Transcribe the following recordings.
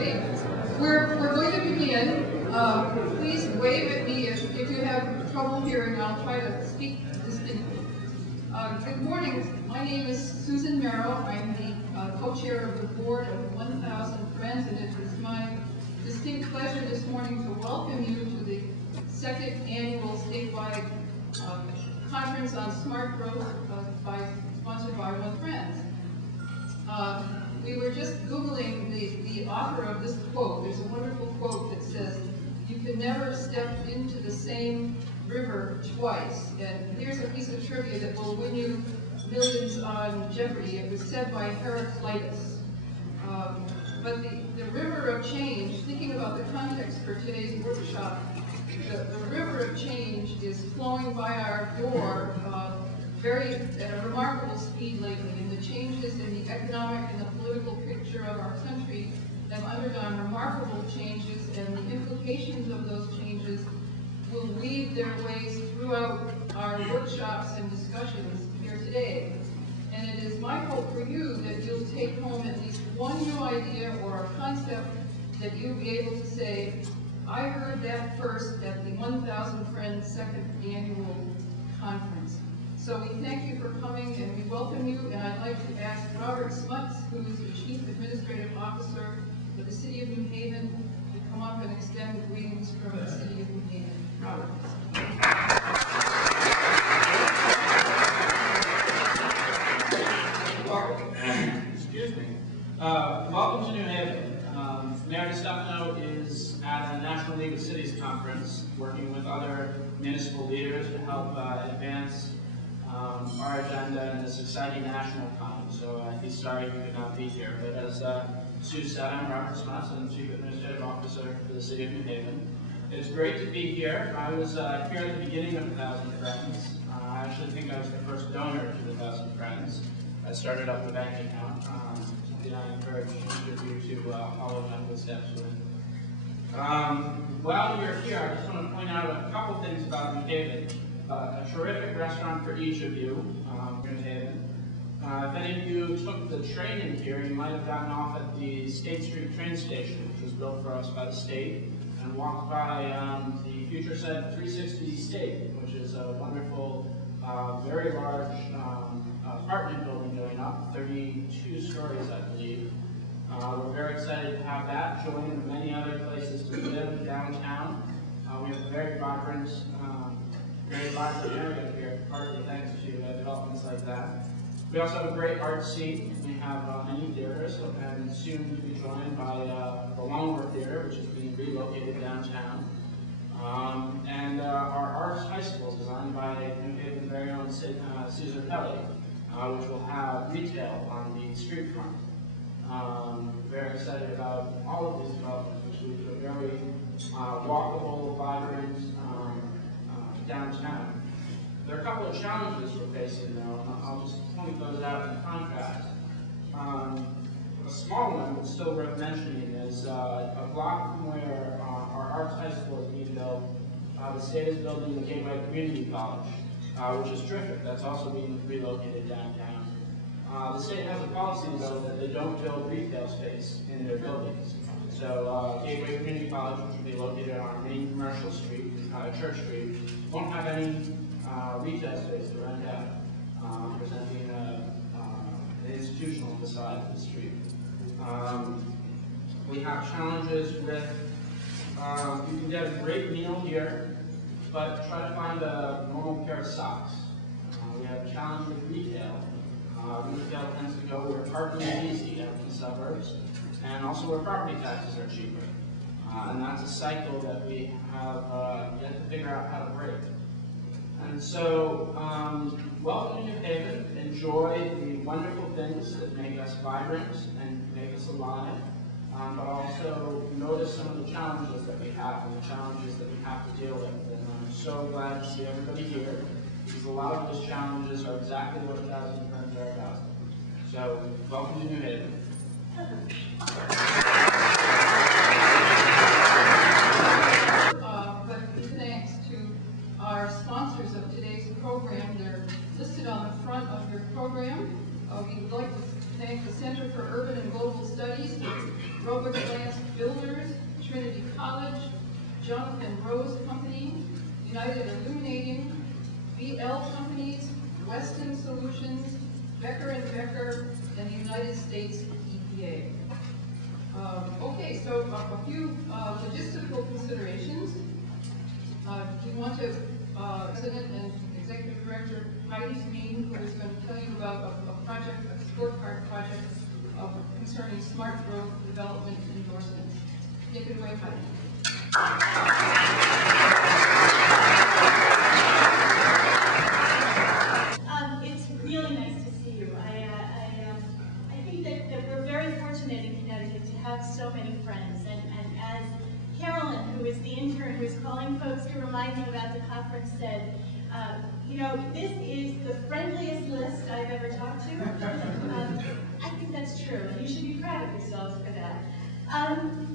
Okay, we're going to begin. Please wave at me if you have trouble hearing. I'll try to speak distinctly. Good morning. My name is Susan Merrill. I'm the co-chair of the board of 1,000 Friends, and it is my distinct pleasure this morning to welcome you to the second annual statewide conference on smart growth sponsored by One Friends. We were just Googling the author of this quote. There's a wonderful quote that says, "You can never step into the same river twice." And here's a piece of trivia that will win you millions on Jeopardy. It was said by Heraclitus. But the river of change, thinking about the context for today's workshop, the river of change is flowing by our door at a remarkable speed lately, and the changes in the economic and the political picture of our country have undergone remarkable changes, and the implications of those changes will weave their ways throughout our workshops and discussions here today. And it is my hope for you that you'll take home at least one new idea or a concept that you'll be able to say, "I heard that first at the 1,000 Friends second annual conference." So we thank you for coming and we welcome you, and I'd like to ask Robert Smuts, who is the Chief Administrative Officer for the City of New Haven, to come up and extend greetings from the City of New Haven. Robert. Excuse me. Welcome to New Haven. Mayor DeStefano is at a National League of Cities conference, working with other municipal leaders to help advance our agenda in this exciting national time. So he's sorry he could not be here. But as Sue said, I'm Robert Smuts. I'm the Chief Administrative Officer for the City of New Haven. It's great to be here. I was here at the beginning of 1,000 Friends. I actually think I was the first donor to the 1,000 Friends. I started up a bank account. Something I encourage each of you to follow my footsteps with. While you're here, I just want to point out a couple things about New Haven. A terrific restaurant for each of you in New Haven. If any of you took the train in here, you might have gotten off at the State Street train station, which was built for us by the state, and walked by the FutureSet 360 State, which is a wonderful, very large apartment building going up, 32 stories, I believe. We're very excited to have that, joining many other places to live downtown. We have a very vibrant area here, partly thanks to developments like that. We also have a great art scene. We have many theaters, and soon to be joined by the Longworth Theater, which is being relocated downtown. And our arts high school, designed by New Haven's very own Caesar Pelli, which will have retail on the street front. Very excited about all of these developments, which lead to a very walkable, vibrant downtown. There are a couple of challenges we're facing, though, and I'll just point those out in contrast. A small one, but still worth mentioning, is a block from where our arts high school is being built. The state is building the Gateway Community College, which is terrific. That's also being relocated downtown. The state has a policy, though, that they don't build retail space in their buildings. So Gateway Community College, which will be located on our main commercial street, Church Street, won't have any retail space to rent out, presenting an institutional facade of the street. We have challenges with, you can get a great meal here, but try to find a normal pair of socks. We have a challenge with retail. Retail tends to go where parking is easy out in the suburbs, and also where property taxes are cheaper. And that's a cycle that we have yet to figure out how to break. And so, welcome to New Haven. Enjoy the wonderful things that make us vibrant and make us alive, but also notice some of the challenges that we have and the challenges that we have to deal with. And I'm so glad to see everybody here, because a lot of those challenges are exactly what 1,000 Friends are about. So, welcome to New Haven. Thanks to our sponsors of today's program. They're listed on the front of your program. We would like to thank the Center for Urban and Global Studies, Robert Lance College, Jonathan Rose Company, United Illuminating, BL Companies, Weston Solutions, Becker and Becker, and the United States EPA. Okay, so a few logistical considerations. We want to, President and Executive Director Heidi Smeen, who is going to tell you about a project, a scorecard project concerning smart growth development endorsements. Take it away, Heidi. It's really nice to see you. I think that we're very fortunate in Connecticut to have so many friends. And as Carolyn, who is the intern who is calling folks to remind me about the conference, said, you know, this is the friendliest list I've ever talked to. I think that's true, and you should be proud of yourselves for that.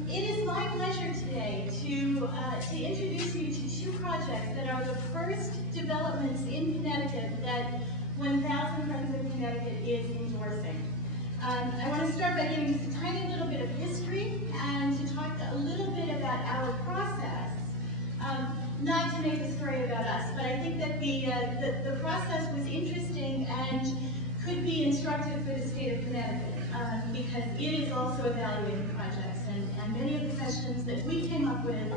It is my pleasure today to introduce you to two projects that are the first developments in Connecticut that 1,000 Friends of Connecticut is endorsing. I want to start by giving just a tiny little bit of history and to talk a little bit about our process. Not to make a story about us, but I think that the process was interesting and could be instructive for the state of Connecticut because it is also evaluating projects, and many of the questions that we came up with,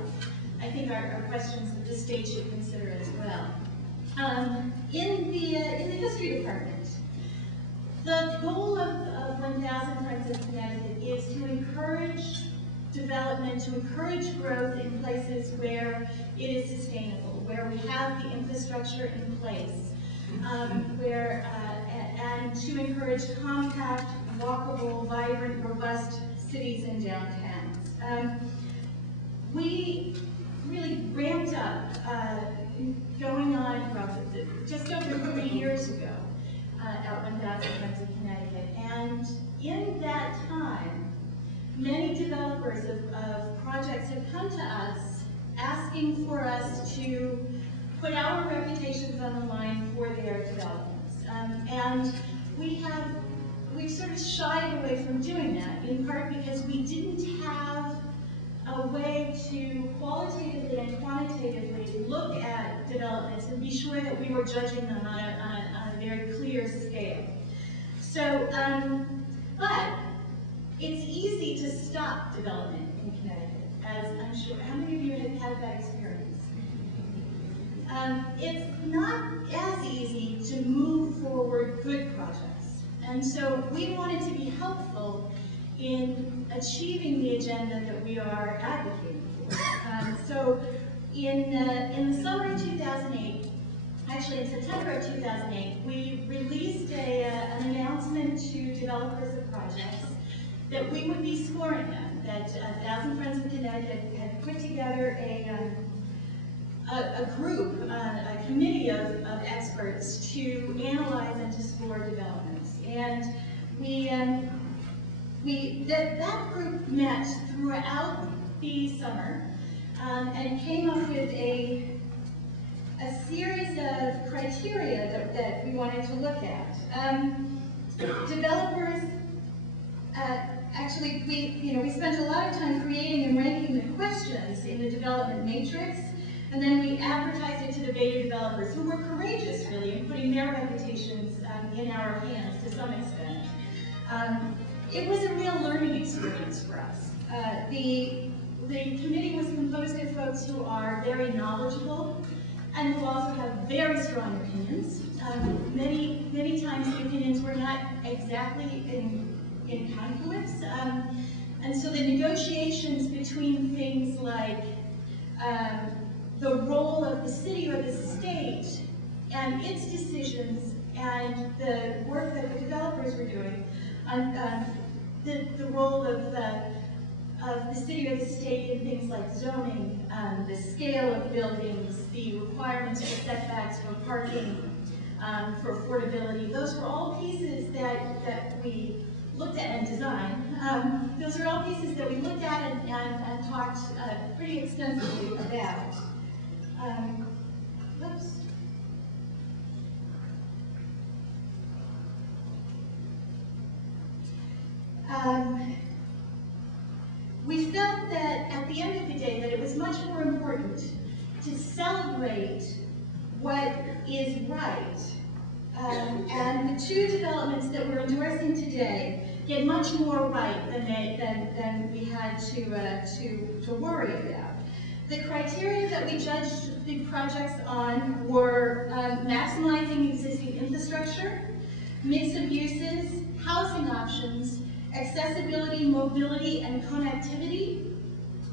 I think, are questions that the state should consider as well. In the history department, the goal of 1,000 Friends of Connecticut is to encourage development, to encourage growth in places where it is sustainable, where we have the infrastructure in place, and to encourage compact, walkable, vibrant, robust cities and downtowns. We really ramped up going on just over 3 years ago at 1,000 Friends of Connecticut, and in that time, many developers of projects have come to us asking for us to put our reputations on the line for their developments. And we've sort of shied away from doing that, in part because we didn't have a way to qualitatively and quantitatively look at developments and be sure that we were judging them on a very clear scale. So, but it's easy to stop development in Connecticut, as I'm sure. How many of you have had that experience? It's not as easy to move forward good projects. And so we wanted to be helpful in achieving the agenda that we are advocating for. So in the summer of 2008, actually in September of 2008, we released an announcement to developers of projects that we would be scoring them, that 1,000 Friends of Connecticut had put together a group, a committee of experts to analyze and to score developments. And that group met throughout the summer and came up with a series of criteria that we wanted to look at. Developers, actually, we spent a lot of time creating and ranking the questions in the development matrix, and then we advertised it to the beta developers, who were courageous, really, in putting their reputations in our hands to some extent. It was a real learning experience for us. The committee was composed of folks who are very knowledgeable and who also have very strong opinions. Many times the opinions were not exactly in conflicts. And so the negotiations between things like the role of the city or the state and its decisions and the work that the developers were doing, the role of the city or the state in things like zoning, the scale of buildings, the requirements for setbacks, for parking, for affordability. Those were all pieces that we looked at, and design. Those are all pieces that we looked at and talked pretty extensively about. Whoops. we felt that at the end of the day that it was much more important to celebrate what is right. And the two developments that we're endorsing today get much more right than we had to worry about. The criteria that we judged the projects on were maximizing existing infrastructure, mix of uses, housing options, accessibility, mobility, and connectivity,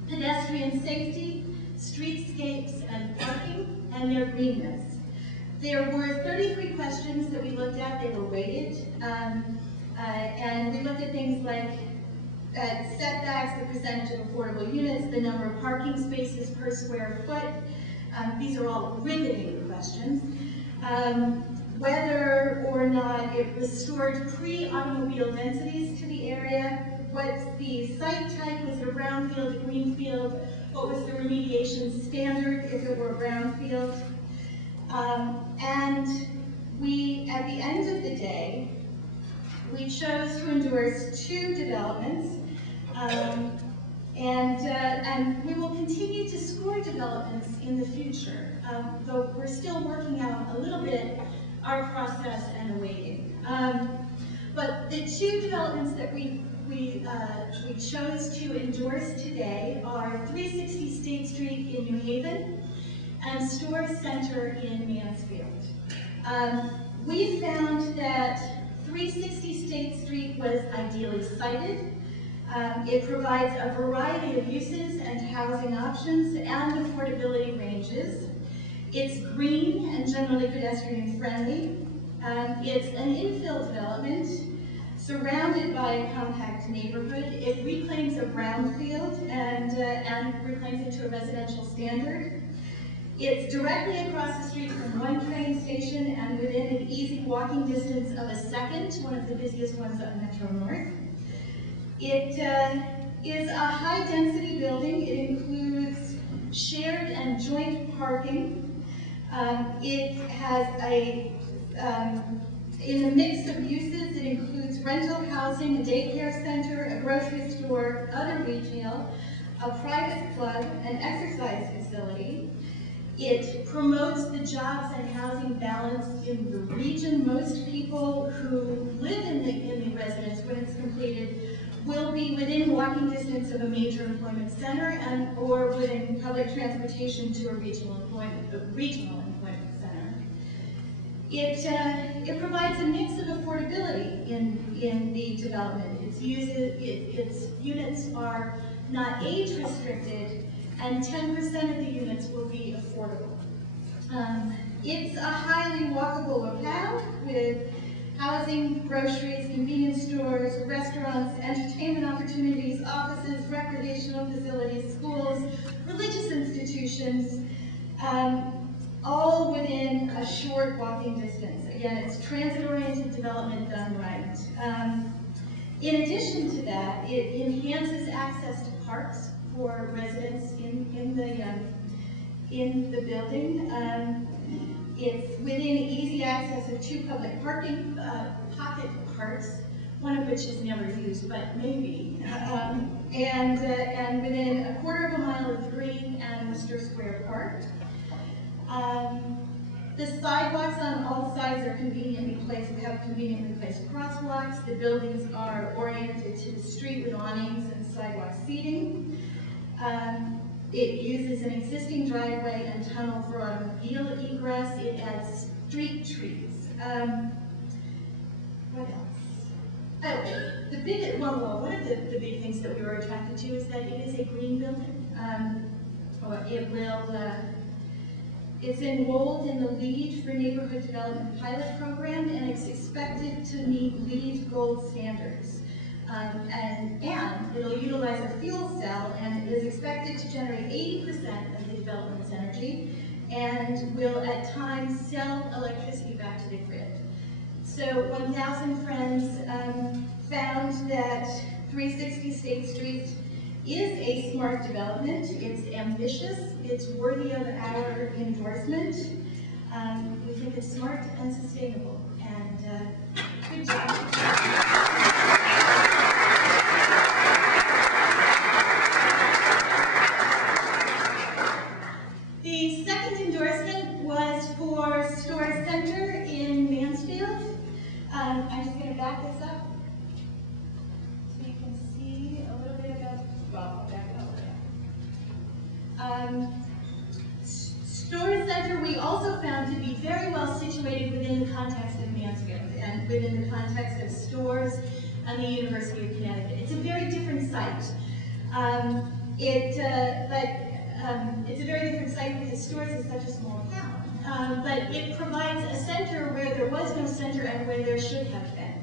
pedestrian safety, streetscapes and parking, and their greenness. There were 33 questions that we looked at. They were weighted, and we looked at things like setbacks, the percentage of affordable units, the number of parking spaces per square foot. These are all riveting questions. Whether or not it restored pre-automobile densities to the area, what the site type, was it a brownfield, a greenfield, what was the remediation standard if it were a brownfield. And we, at the end of the day, we chose to endorse two developments, and we will continue to score developments in the future, though we're still working out a little bit our process and the weighting. But the two developments that we chose to endorse today are 360 State Street in New Haven and Storrs Center in Mansfield. We found that 360 State Street was ideally sited. It provides a variety of uses and housing options and affordability ranges. It's green and generally pedestrian friendly. It's an infill development surrounded by a compact neighborhood. It reclaims a brownfield and reclaims it to a residential standard. It's directly across the street from one train station and within an easy walking distance of a second, one of the busiest ones on Metro North. It is a high-density building. It includes shared and joint parking. It has in the mix of uses, it includes rental housing, a daycare center, a grocery store, other retail, a private club, an exercise facility. It promotes the jobs and housing balance in the region. Most people who live in the residence when it's completed will be within walking distance of a major employment center and or within public transportation to a regional employment center. It provides a mix of affordability in the development. Its units are not age restricted, and 10% of the units will be affordable. It's a highly walkable locale with housing, groceries, convenience stores, restaurants, entertainment opportunities, offices, recreational facilities, schools, religious institutions, all within a short walking distance. Again, it's transit-oriented development done right. In addition to that, it enhances access to parks for residents in the building. It's within easy access of two public parking pocket parks, one of which is never used, but maybe, and within a quarter of a mile of Green and Worcester Square Park. The sidewalks on all sides are conveniently placed crosswalks. The buildings are oriented to the street with awnings and sidewalk seating. It uses an existing driveway and tunnel for automobile egress. It adds street trees. What else? Oh, one of the big things that we were attracted to is that it is a green building. It's enrolled in the LEED for Neighborhood Development Pilot Program, and it's expected to meet LEED Gold standards. And it'll utilize a fuel cell, and it is expected to generate 80% of the development's energy, and will at times sell electricity back to the grid. So 1,000 Friends found that 360 State Street is a smart development. It's ambitious. It's worthy of our endorsement. We think it's smart and sustainable. And good job. Storrs Center we also found to be very well situated within the context of Mansfield and within the context of Storrs and the University of Connecticut. It's a very different site. It's a very different site because Storrs is such a small town. But it provides a center where there was no center and where there should have been.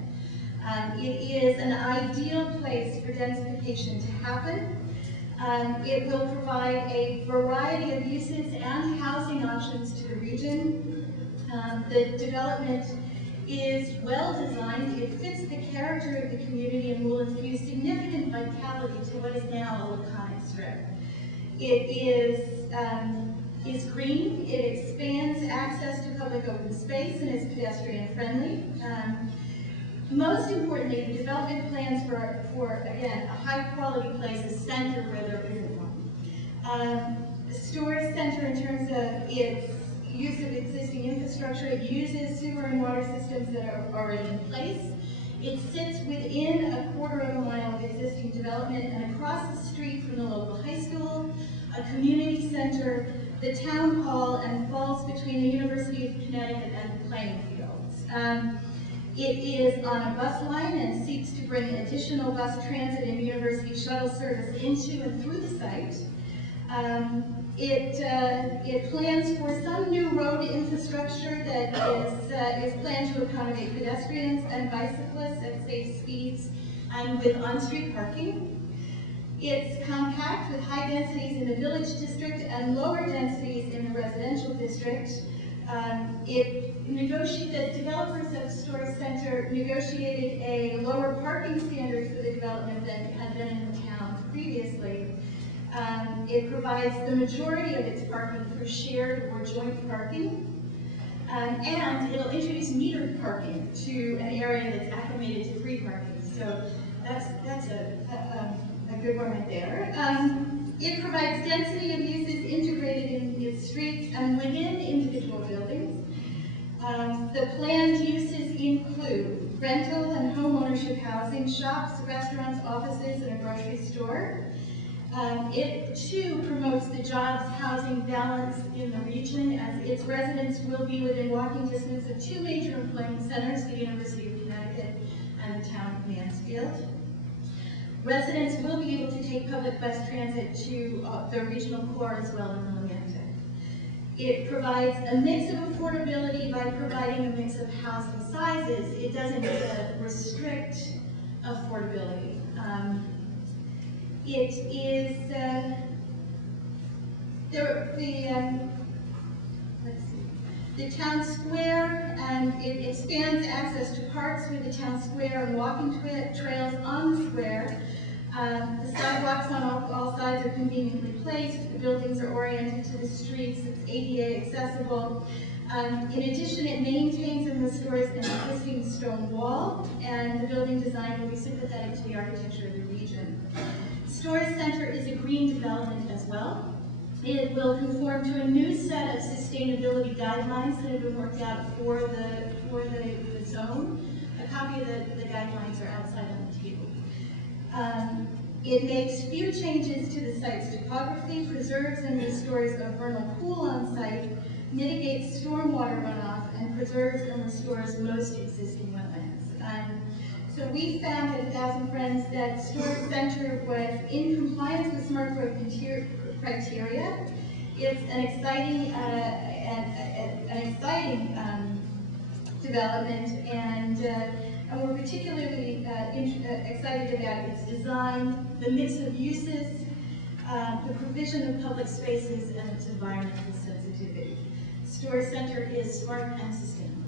It is an ideal place for densification to happen. It will provide a variety of uses and housing options to the region. The development is well designed. It fits the character of the community and will infuse significant vitality to what is now a laconic strip. It is green. It expands access to public open space and is pedestrian friendly. Most importantly, the development plans for again, a high-quality place, a center where there isn't one. Storrs Center, in terms of its use of existing infrastructure, it uses sewer and water systems that are already in place. It sits within a quarter of a mile of existing development and across the street from the local high school, a community center, the town hall, and falls between the University of Connecticut and the playing fields. It is on a bus line and seeks to bring additional bus transit and university shuttle service into and through the site. It plans for some new road infrastructure that is planned to accommodate pedestrians and bicyclists at safe speeds and with on-street parking. It's compact with high densities in the village district and lower densities in the residential district. The developers of Storrs Center negotiated a lower parking standard for the development than had been in the town previously. It provides the majority of its parking for shared or joint parking. And it'll introduce metered parking to an area that's acclimated to free parking. So that's a good one right there. It provides density of uses integrated in its streets and within individual buildings. The planned uses include rental and home ownership housing, shops, restaurants, offices, and a grocery store. It too promotes the jobs housing balance in the region, as its residents will be within walking distance of two major employment centers, the University of Connecticut and the town of Mansfield. Residents will be able to take public bus transit to the regional core as well in the Willimantic. It provides a mix of affordability by providing a mix of housing sizes. It doesn't restrict affordability. It is the town square, and it expands access to parks with the town square and walking trails on the square. The sidewalks on all sides are conveniently placed. The buildings are oriented to the streets. It's ADA accessible. In addition, it maintains and restores an existing stone wall, and the building design will be sympathetic to the architecture of the region. Storrs Center is a green development as well. It will conform to a new set of sustainability guidelines that have been worked out for the zone. A copy of the guidelines are outside on the table. It makes few changes to the site's topography, preserves and restores a vernal pool on site, mitigates stormwater runoff, and preserves and restores most existing wetlands. So we found at Thousand Friends that Storrs Center was in compliance with smart growth criteria. It's an exciting development, and we're particularly excited about its design, the mix of uses, the provision of public spaces, and its environmental sensitivity. Storrs Center is smart and sustainable.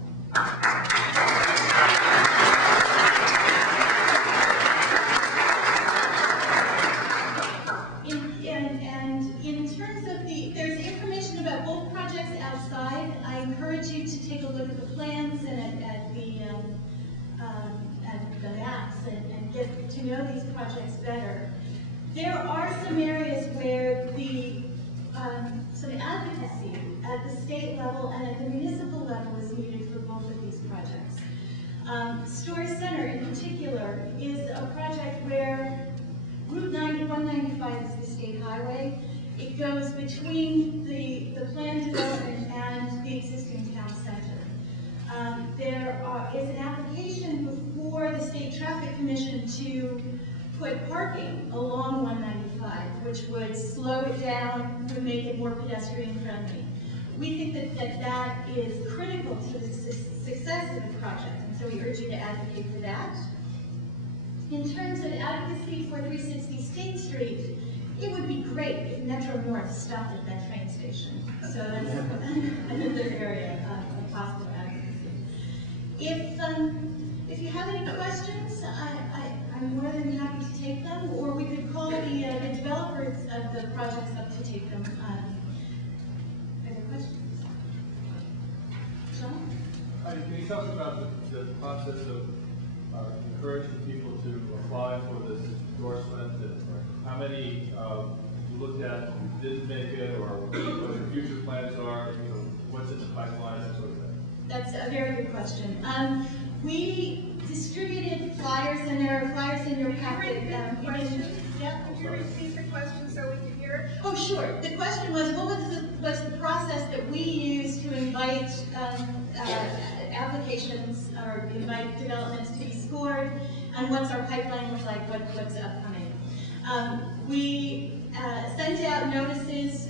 In terms of there's information about both projects outside. I encourage you to take a look at the plans and at the maps and get to know these projects better. There are some areas where some advocacy at the state level and at the municipal level is needed for both of these projects. Storrs Center in particular is a project where Route 195 is the state highway, It goes between the planned development and the existing town center. There is an application before the State Traffic Commission to put parking along 195, which would slow it down and make it more pedestrian friendly. We think that is critical to the success of the project, and so we urge you to advocate for that. In terms of advocacy for 360 State Street, it would be great if Metro North stopped at that train station. So that's another area of possible advocacy. If you have any questions, I'm more than happy to take them, or we could call the developers of the projects up to take them. Any questions? John? Can you talk about the process of encouraging people to apply for this endorsement, and how many you looked at who didn't make it, or what your future plans are, what's in the pipeline, that sort of thing? That's a very good question. We distributed flyers, and there are flyers in your packet. Could you repeat the question so we can hear it? Oh, sure. The question was, what was the process that we used to invite applications or invite developments to be scored, and what's our pipeline look like, what's upcoming? We sent out notices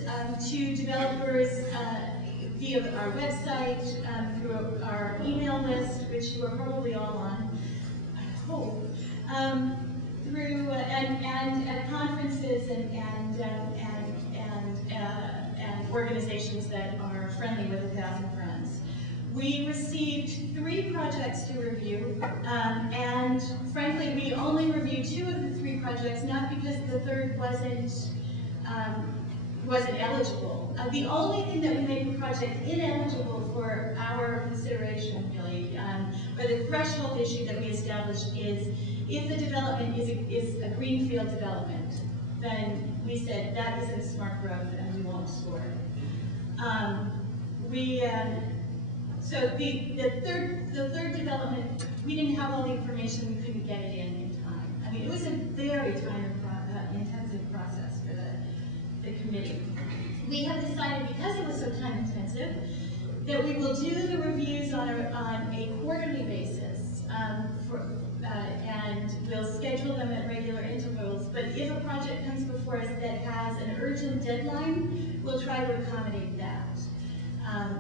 to developers via our website, through our email list, which you are probably all on, I hope, through and at conferences and organizations that are friendly with 1,000 Friends. We received 3 projects to review, and frankly, we only reviewed 2 of the 3 projects, not because the third wasn't eligible. The only thing that would make a project ineligible for our consideration, really, or the threshold issue that we established, is if the development is a greenfield development, then we said that isn't smart growth and we won't score it. So the third development, we didn't have all the information, we couldn't get it in time. I mean, it was a very time-intensive process for the committee. We have decided, because it was so time-intensive, that we will do the reviews on a quarterly basis, and we'll schedule them at regular intervals. But if a project comes before us that has an urgent deadline, we'll try to accommodate that.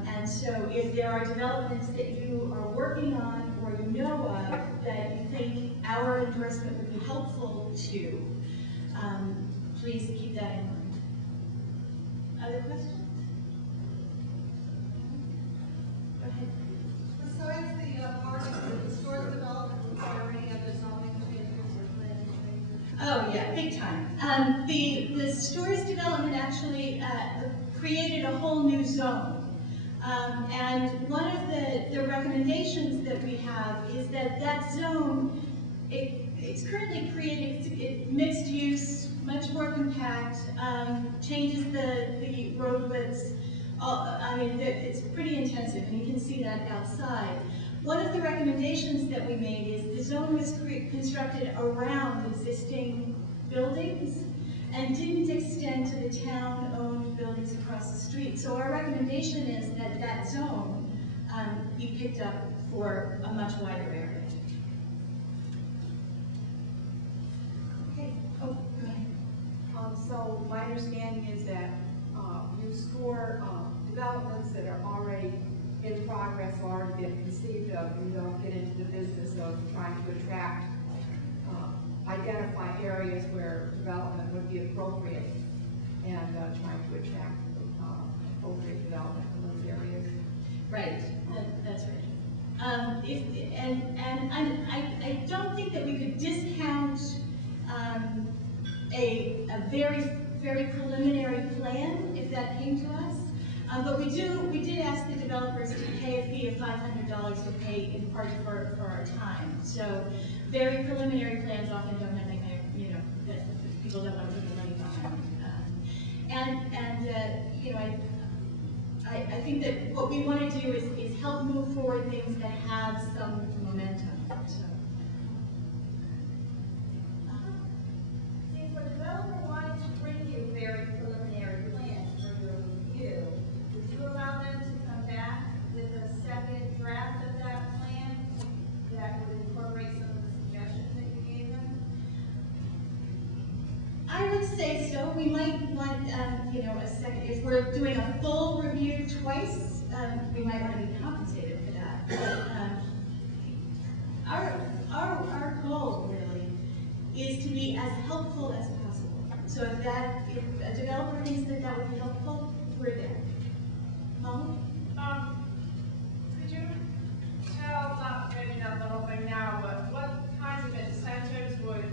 And so if there are developments that you are working on or you know of that you think our endorsement would be helpful to, please keep that in mind. Other questions? Go ahead. Besides the parking for the store development, was there any other zoning changes or planning? Oh yeah, big time. The stores development actually created a whole new zone. And one of the recommendations that we have is that zone, it's currently created mixed use, much more compact, changes the road widths. I mean, it's pretty intensive, and you can see that outside. One of the recommendations that we made is the zone was constructed around existing buildings and didn't extend to the town-owned buildings across the street. So our recommendation is that zone be picked up for a much wider area. Okay. Oh, go ahead. So my understanding is that you score developments that are already in progress or already been conceived of. You don't get into the business of trying to attract, identify areas where development would be appropriate, and trying to attract appropriate development in those areas. Right, that's right. I don't think that we could discount a very preliminary plan if that came to us. But we did ask the developers to pay a fee of $500 to pay in part for our time. So very preliminary plans often don't have that kind of, that people don't want to put the money behind. I think that what we want to do is help move forward things that have some momentum. So. See, if a developer wanted to bring you very preliminary would say so. We might want, a second. If we're doing a full review twice, we might want to be compensated for that. But, our goal really is to be as helpful as possible. So if a developer thinks that would be helpful, we're there. Molly? Could you tell, maybe not the whole thing now, but what kinds of incentives would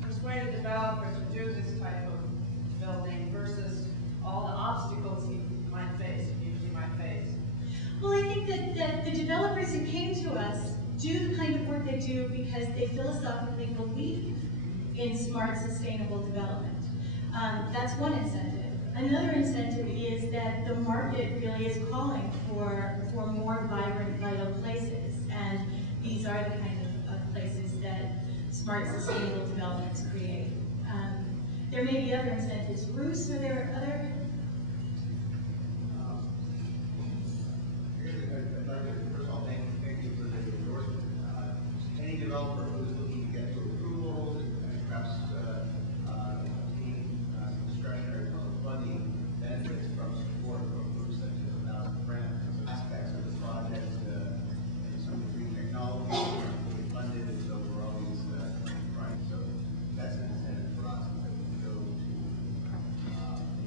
persuade a developer to do this type of building versus all the obstacles he might face? Well, I think that the developers who came to us do the kind of work they do because they philosophically believe in smart, sustainable development. That's one incentive. Another incentive is that the market really is calling for more vibrant, vital places, and these are the kind of places that smart, sustainable developments create. There may be other incentives. Bruce, are there other? I'd like to, first of all, thank you for the endorsement. Any developer who's looking to get to approvals and perhaps obtain some discretionary public funding benefits from support from groups such as About Grant. Some aspects of the project and some of the green technology are fully funded, and so we're always trying. So that's an incentive for us that we go to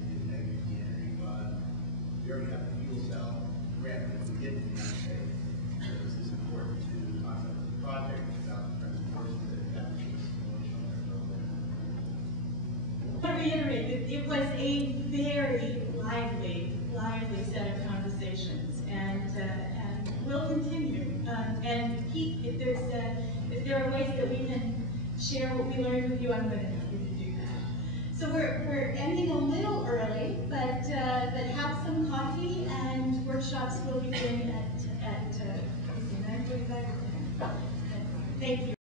maybe the negative energy fund. We already have a fuel cell grant that we did in the United States. So this is important to the concept of the project without the endorsement that that piece I want to reiterate that it was a very lively set of conversations, and will continue. And Pete, if there are ways that we can share what we learned with you, I'm going to help you to do that. So we're ending a little early, but have some coffee, and workshops will begin at 9:45. Thank you.